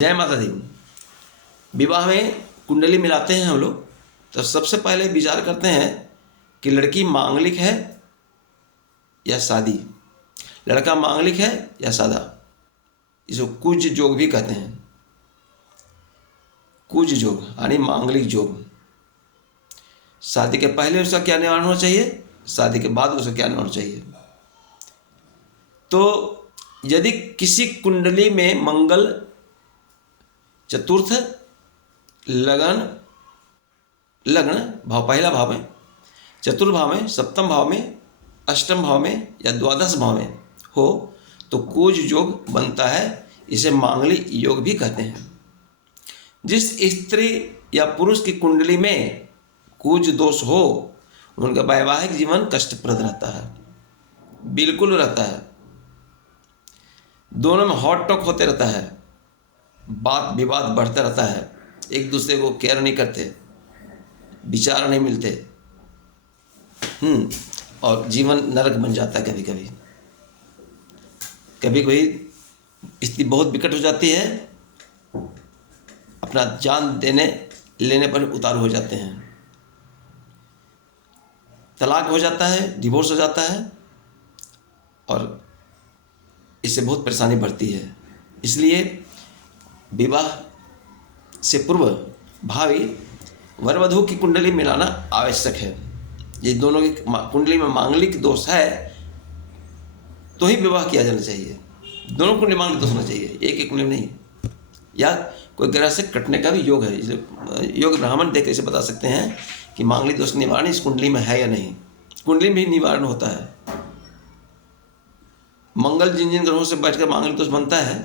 जय माता दी। विवाह में कुंडली मिलाते हैं हम लोग, तो सबसे पहले विचार करते हैं कि लड़की मांगलिक है या शादी, लड़का मांगलिक है या सादा। इसको कुज जोग भी कहते हैं। कुज जोग यानी मांगलिक जोग। शादी के पहले उसका क्या निवारण होना चाहिए, शादी के बाद उसका क्या निवारण चाहिए। तो यदि किसी कुंडली में मंगल चतुर्थ लग्न भाव, पहला भाव में, चतुर्थ भाव में, सप्तम भाव में, अष्टम भाव में या द्वादश भाव में हो तो कुज योग बनता है। इसे मांगलिक योग भी कहते हैं। जिस स्त्री या पुरुष की कुंडली में कुज दोष हो उनका वैवाहिक जीवन कष्टप्रद रहता है, बिल्कुल रहता है। दोनों में हॉट टॉक होते रहता है, बात विवाद बढ़ता रहता है, एक दूसरे को केयर नहीं करते, विचार नहीं मिलते, और जीवन नरक बन जाता है। कभी कभी कभी कोई स्थिति बहुत विकट हो जाती है, अपना जान लेने पर उतार हो जाते हैं, तलाक हो जाता है, डिवोर्स हो जाता है, और इससे बहुत परेशानी बढ़ती है। इसलिए विवाह से पूर्व भावी वर वधू की कुंडली मिलाना आवश्यक है। ये दोनों की कुंडली में मांगलिक दोष है तो ही विवाह किया जाना चाहिए। दोनों कुंडली मांगलिक दोष होना चाहिए, एक कुंडली नहीं। या कोई ग्रह से कटने का भी योग है, इसलिए योग ब्राह्मण देख इसे बता सकते हैं कि मांगलिक दोष निवारण इस कुंडली में है या नहीं। कुंडली में भी निवारण होता है। मंगल जिन जिन ग्रहों से बैठकर मांगलिक दोष बनता है,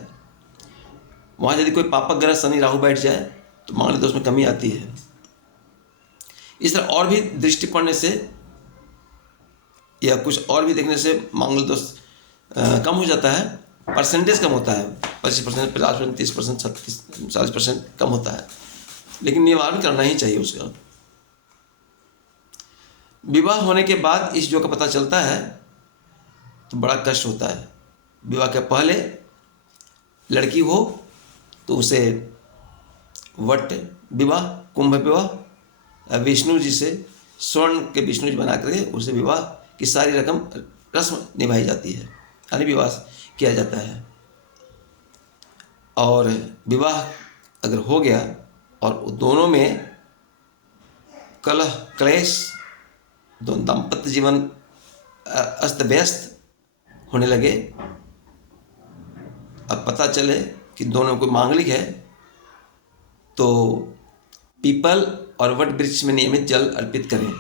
वहाँ यदि कोई पापक ग्रह शनि राहु बैठ जाए तो मांगलिक दोष में कमी आती है। इस तरह और भी दृष्टि पड़ने से या कुछ और भी देखने से मांगलिक दोष कम हो जाता है, परसेंटेज कम होता है। 25%, 50%, 30%, 36%, 40% कम होता है, लेकिन निवारण करना ही चाहिए उसका। विवाह होने के बाद इस योग का पता चलता है तो बड़ा कष्ट होता है। विवाह के पहले लड़की हो तो उसे वट विवाह, कुंभ विवाह, विष्णु जी से स्वर्ण के विष्णु जी बना करके उसे विवाह की सारी रस्म निभाई जाती है, यानी विवाह किया जाता है। और विवाह अगर हो गया और दोनों में कलह क्लेश, दोनों दाम्पत्य जीवन अस्त व्यस्त होने लगे, अब पता चले कि दोनों को मांगलिक है, तो पीपल और वट वृक्ष में नियमित जल अर्पित करें,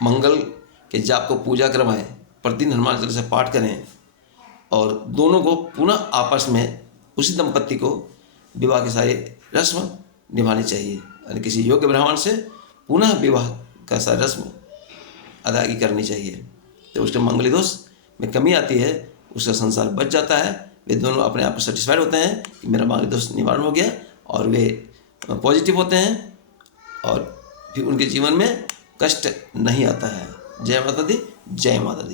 मंगल के जाप को पूजा करवाएं, प्रतिदिन हनुमान चालीसा पाठ करें, और दोनों को पुनः आपस में उसी दंपत्ति को विवाह की सारी रस्म निभानी चाहिए। यानी किसी योग्य ब्राह्मण से पुनः विवाह का सारी रस्म अदायगी करनी चाहिए। तो उसके मंगली दोष में कमी आती है, उसका संसार बच जाता है। वे दोनों अपने आप को सेटिस्फाइड होते हैं कि मेरा मांगलिक दोष निवारण हो गया, और वे पॉजिटिव होते हैं, और फिर उनके जीवन में कष्ट नहीं आता है। जय माता दी, जय माता दी।